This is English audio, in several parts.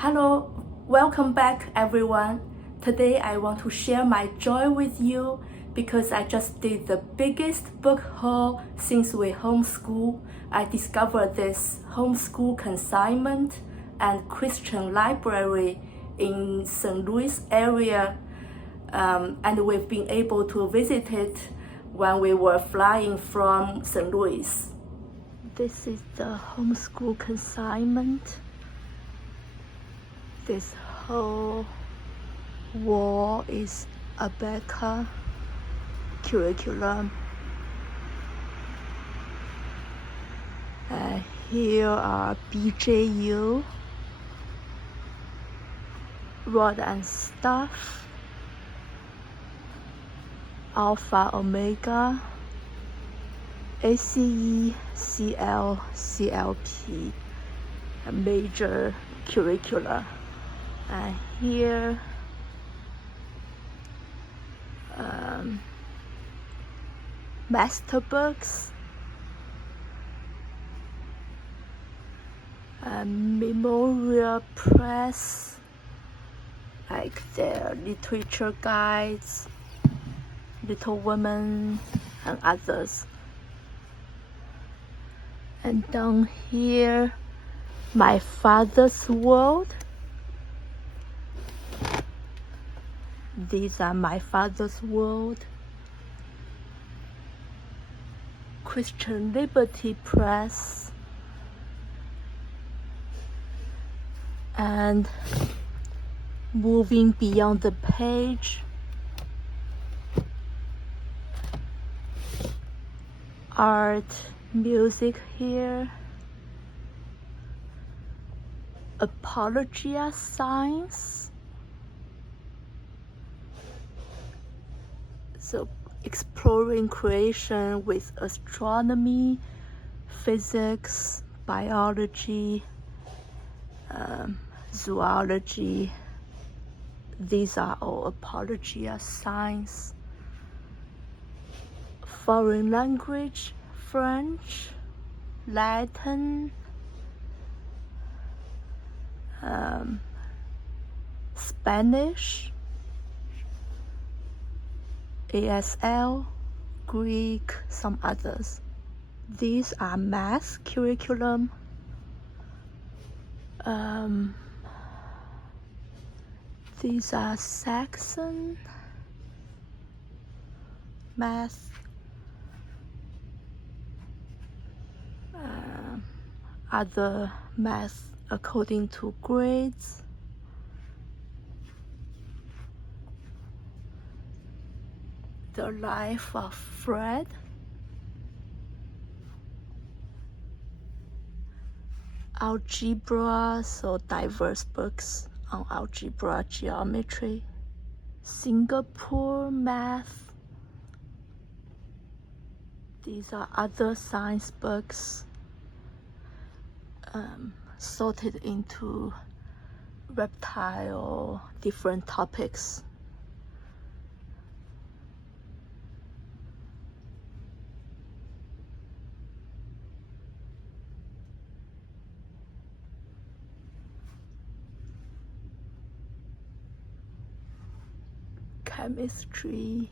Hello, welcome back everyone. Today I want to share my joy with you because I just did the biggest book haul since we homeschool. I discovered this homeschool consignment and Christian library in St. Louis area, and we've been able to visit it when we were flying from St. Louis. This is the homeschool consignment. This whole wall is Abeka curriculum. Here are BJU, Rod and Stuff, Alpha Omega, ACE, CL, CLP, a major curricula. And here master books, Memorial Press, like their literature guides, Little Women, and others. And down here, My Father's World. These are My Father's World. Christian Liberty Press. And moving beyond the page, art, music here. Apologia Science. So exploring creation with astronomy, physics, biology, zoology. These are all Apologia Science. Foreign language, French, Latin, Spanish, ASL, Greek, some others. These are math curriculum. These are Saxon math, other math according to grades. The Life of Fred. Algebra, so diverse books on algebra, geometry. Singapore math. These are other science books sorted into reptile, different topics. Chemistry,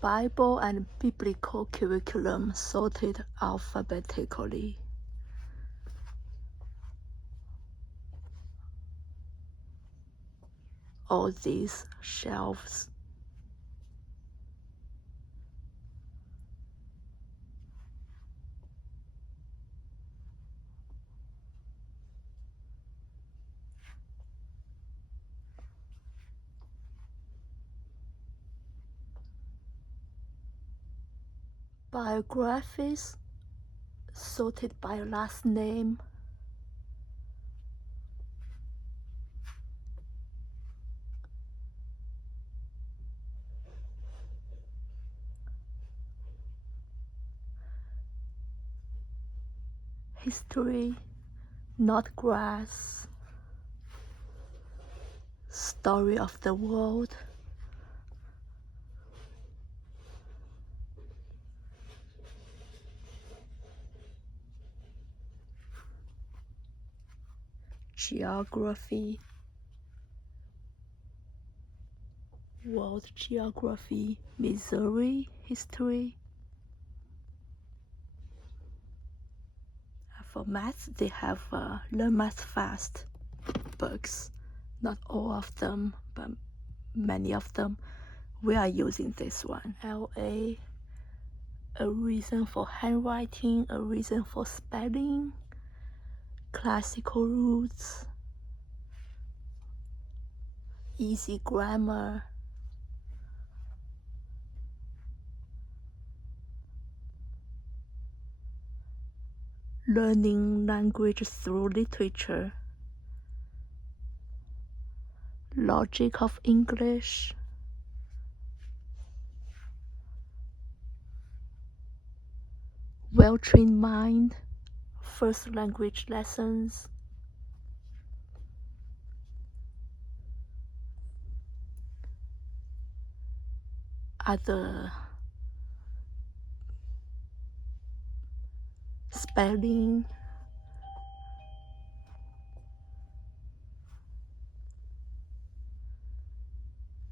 Bible and biblical curriculum sorted alphabetically. All these shelves. Biographies sorted by last name. History, not grass. Story of the world. Geography. World Geography. Missouri History. For math, they have Learn Math Fast books. Not all of them, but many of them. We are using this one. LA, a reason for handwriting, a reason for spelling, classical roots, easy grammar, learning language through literature, logic of English, well-trained mind, first language lessons, other spelling,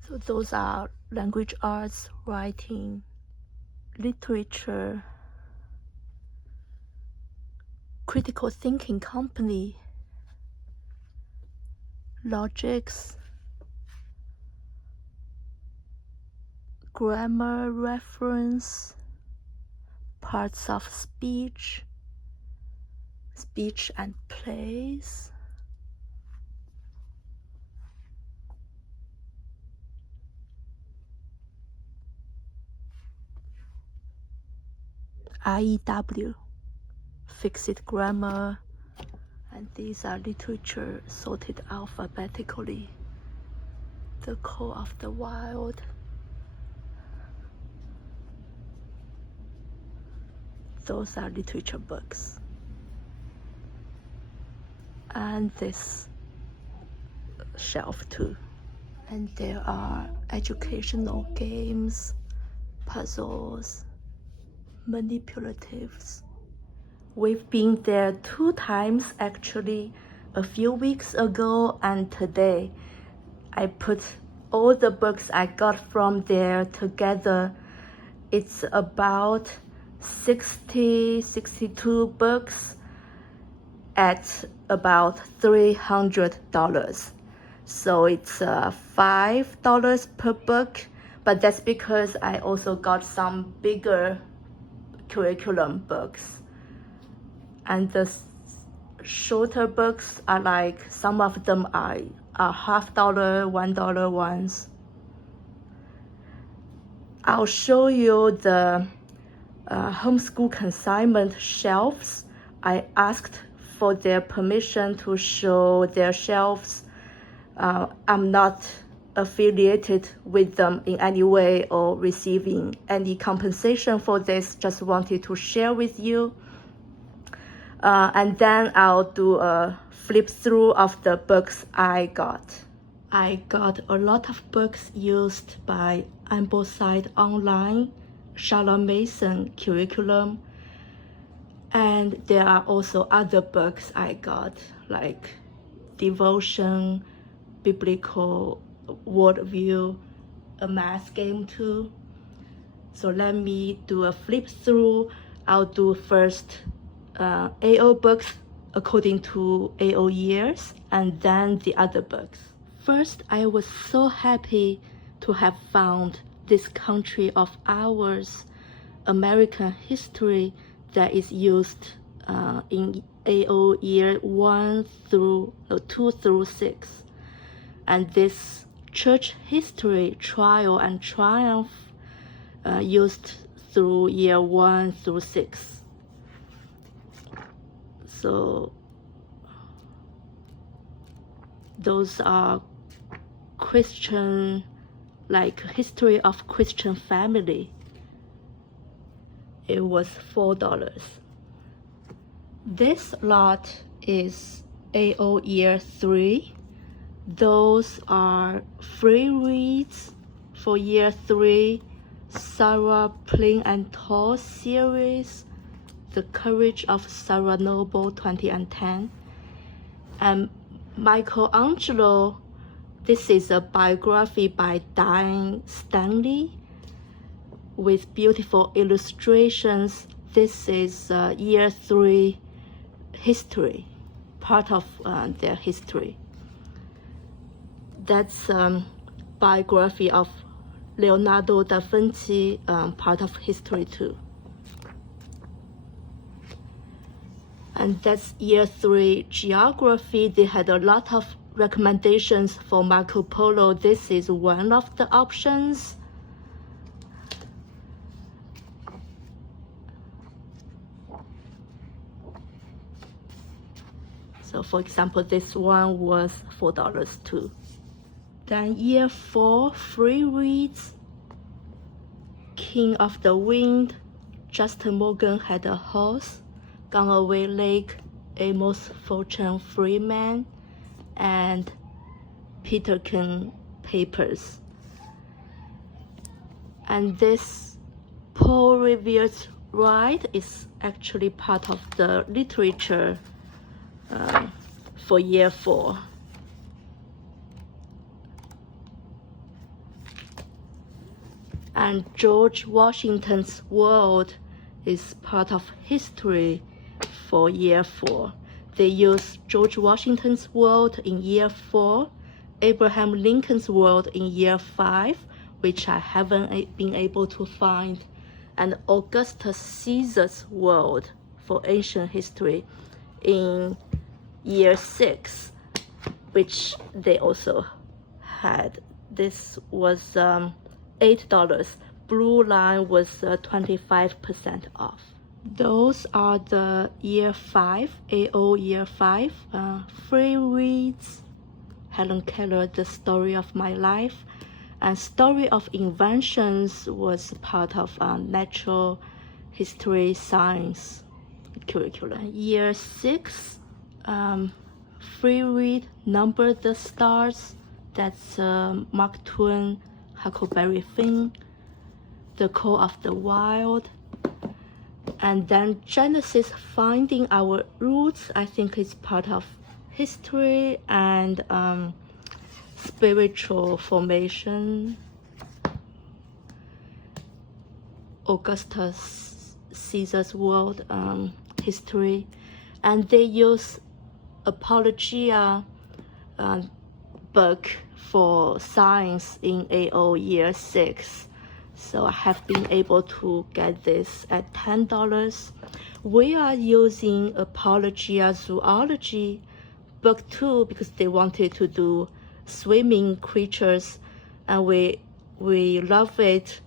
so those are language arts, writing, literature, critical thinking company, logics, grammar reference, parts of speech, speech and plays, IEW, fixed grammar, and these are literature sorted alphabetically. The Call of the Wild, those are literature books. And this shelf too. And there are educational games, puzzles, manipulatives. We've been there 2 times actually, a few weeks ago and today. I put all the books I got from there together. It's about 62 books at about $300. So it's $5 per book, but that's because I also got some bigger curriculum books. And the shorter books are like, some of them are $half, $1 ones. I'll show you the homeschool consignment shelves. I asked for their permission to show their shelves. I'm not affiliated with them in any way or receiving any compensation for this, just wanted to share with you. And then I'll do a flip through of the books I got. I got a lot of books used by Ambleside Online, Charlotte Mason curriculum, and there are also other books I got, like devotion, biblical worldview, a math game too. So let me do a flip through. I'll do first AO books according to AO years, and then the other books. First, I was so happy to have found this country of ours, American history, that is used in AO year 2 through 6. And this church history, trial and triumph, used through year 1 through 6. So those are Christian, like history of Christian family. It was $4. This lot is AO year 3, Those are free reads for year 3, Sarah Plain and Tall series, The Courage of Sarah Noble 2010, and Michelangelo. This is a biography by Diane Stanley with beautiful illustrations. This is year 3 history, part of their history. That's biography of Leonardo da Vinci, part of history too. And that's year 3 geography. They had a lot of recommendations for Marco Polo. This is one of the options. So for example, this one was $4 too. Then year 4 free reads, King of the Wind, Justin Morgan Had a Horse, Gone Away Lake, Amos Fortune Freeman, and Peterkin Papers. And this Paul Revere's Ride is actually part of the literature for year 4. And George Washington's World is part of history for year 4. They use George Washington's World in year 4, Abraham Lincoln's World in year 5, which I haven't been able to find, and Augustus Caesar's World for ancient history in year 6, which they also had. This was $8. Blue line was 25% off. Those are the year 5, AO year 5 free reads. Helen Keller, The Story of My Life, and Story of Inventions was part of natural history science curriculum. Year 6 free read, Number the Stars. That's Mark Twain, Huckleberry Finn, The Call of the Wild. And then Genesis, Finding Our Roots, I think is part of history and spiritual formation. Augustus Caesar's World, history. And they use Apologia book for science in AO year 6. So I have been able to get this at $10. We are using Apologia Zoology book 2 because they wanted to do swimming creatures, and we love it.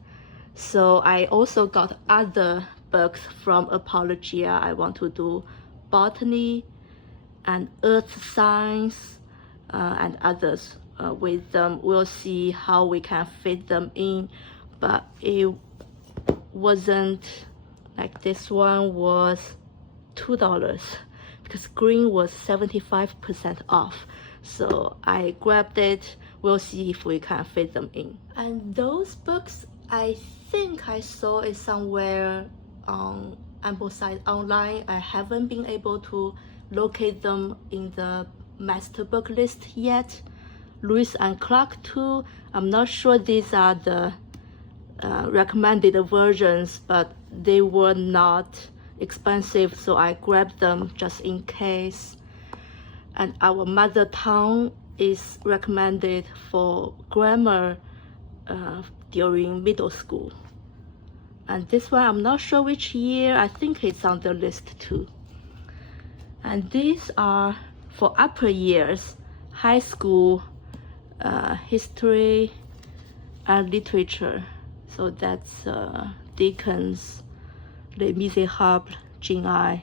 So I also got other books from Apologia. I want to do botany and earth science and others with them. We'll see how we can fit them in, but it wasn't like this one was $2 because green was 75% off. So I grabbed it. We'll see if we can fit them in. And those books, I think I saw it somewhere on Ambleside Online. I haven't been able to locate them in the master book list yet. Lewis and Clark too. I'm not sure these are the recommended versions, but they were not expensive, so I grabbed them just in case. And Our Mother Tongue is recommended for grammar during middle school. And this one, I'm not sure which year. I think it's on the list too. And these are for upper years, high school history and literature. So that's Dickens, Les Miserables, Jane Eyre.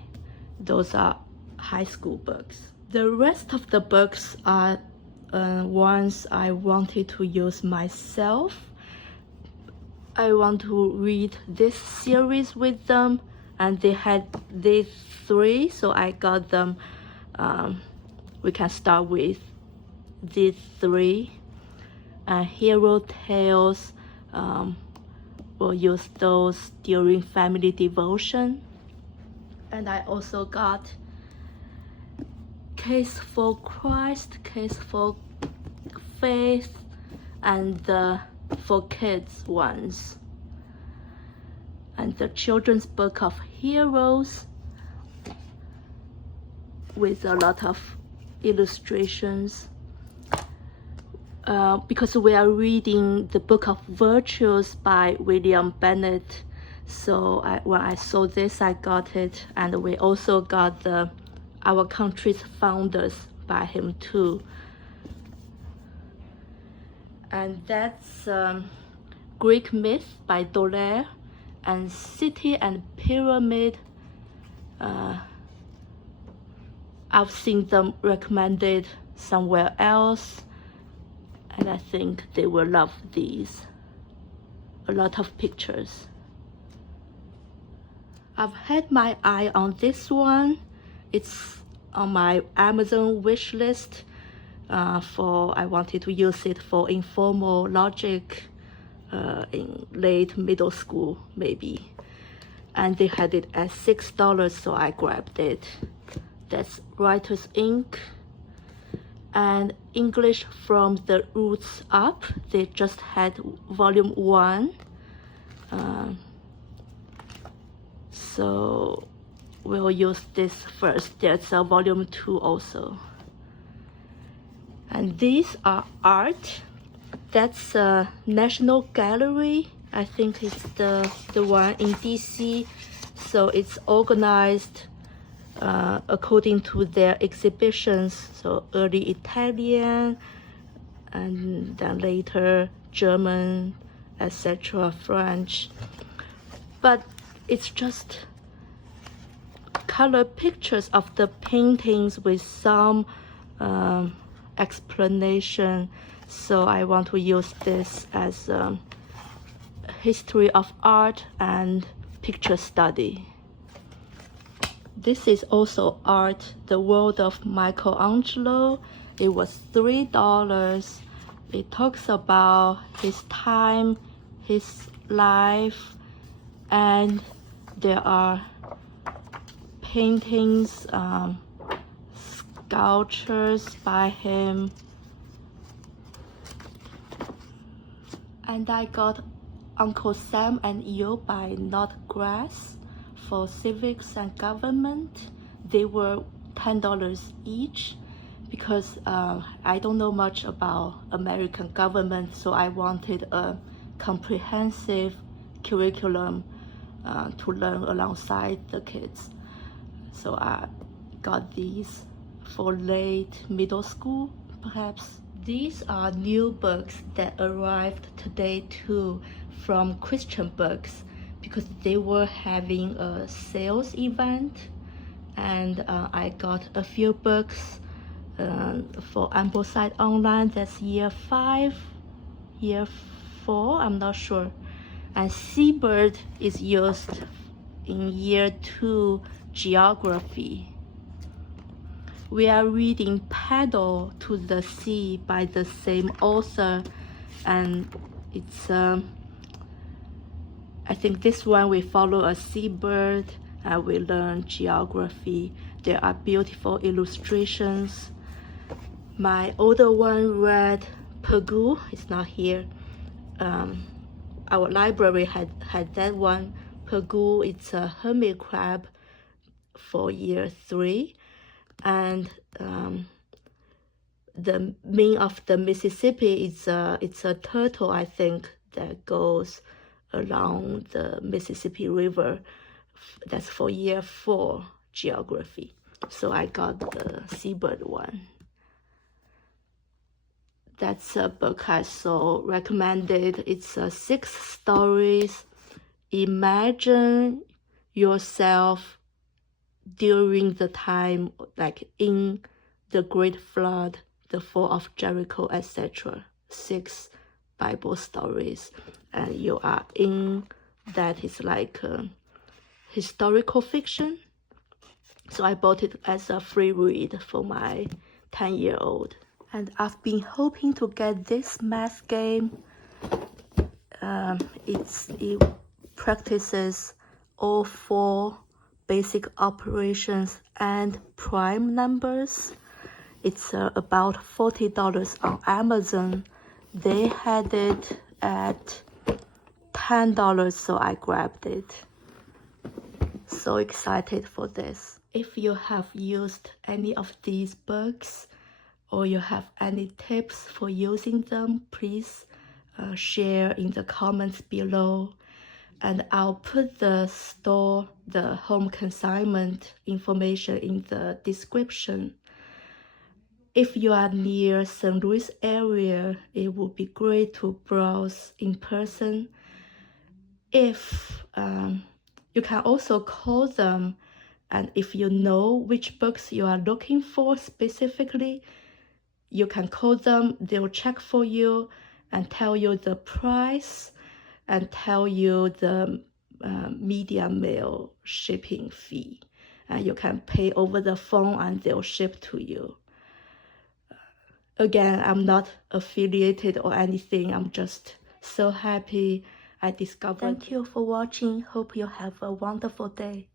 Those are high school books. The rest of the books are ones I wanted to use myself. I want to read this series with them, and they had these 3, so I got them. We can start with these three. Hero Tales, we'll use those during family devotion. And I also got Case for Christ, Case for Faith, and the For Kids ones. And the children's book of heroes with a lot of illustrations. Because we are reading the Book of Virtues by William Bennett. So when I saw this, I got it. And we also got the Our Country's Founders by him too. And that's Greek Myth by Dallaire, and City and Pyramid. I've seen them recommended somewhere else, and I think they will love these. A lot of pictures. I've had my eye on this one. It's on my Amazon wish list. I wanted to use it for informal logic in late middle school maybe. And they had it at $6, so I grabbed it. That's Writer's Ink. And English from the Roots Up. They just had volume 1. So we'll use this first. There's a volume 2 also. And these are art. That's a National Gallery. I think it's the one in DC. So it's organized according to their exhibitions. So early Italian, and then later German, etc., French. But it's just color pictures of the paintings with some explanation. So I want to use this as history of art and picture study. This is also art, The World of Michelangelo. It was $3. It talks about his time, his life, and there are paintings, sculptures by him. And I got Uncle Sam and You by Snodgrass for civics and government. They were $10 each because I don't know much about American government, so I wanted a comprehensive curriculum to learn alongside the kids. So I got these for late middle school, perhaps. These are new books that arrived today too from Christian Books, because they were having a sales event, and I got a few books for Ambleside Online. That's year 5, year 4, I'm not sure. And Seabird is used in year 2 geography. We are reading Paddle to the Sea by the same author, and it's I think this one we follow a seabird and we learn geography. There are beautiful illustrations. My older one read Pagoo. It's not here. Our library had that one. Pagoo, it's a hermit crab for year 3. And the mean of the Mississippi it's a turtle, I think, that goes along the Mississippi River. That's for year 4 geography. So I got the Seabird one. That's a book I saw recommended. It's 6 stories. Imagine yourself during the time, like in the Great Flood, the Fall of Jericho, etc. 6 Bible stories, and you are in that. Is like historical fiction. So I bought it as a free read for my 10-year-old. And I've been hoping to get this math game. It practices all 4 basic operations and prime numbers. It's about $40 on Amazon. They had it at $10, so I grabbed it. So excited for this. If you have used any of these books or you have any tips for using them, please share in the comments below. And I'll put the store, the home consignment information in the description. If you are near St. Louis area, it would be great to browse in person. If you can also call them, and if you know which books you are looking for specifically, you can call them. They'll check for you and tell you the price and tell you the media mail shipping fee. And you can pay over the phone and they'll ship to you. Again, I'm not affiliated or anything. I'm just so happy I discovered. Thank you for watching. Hope you have a wonderful day.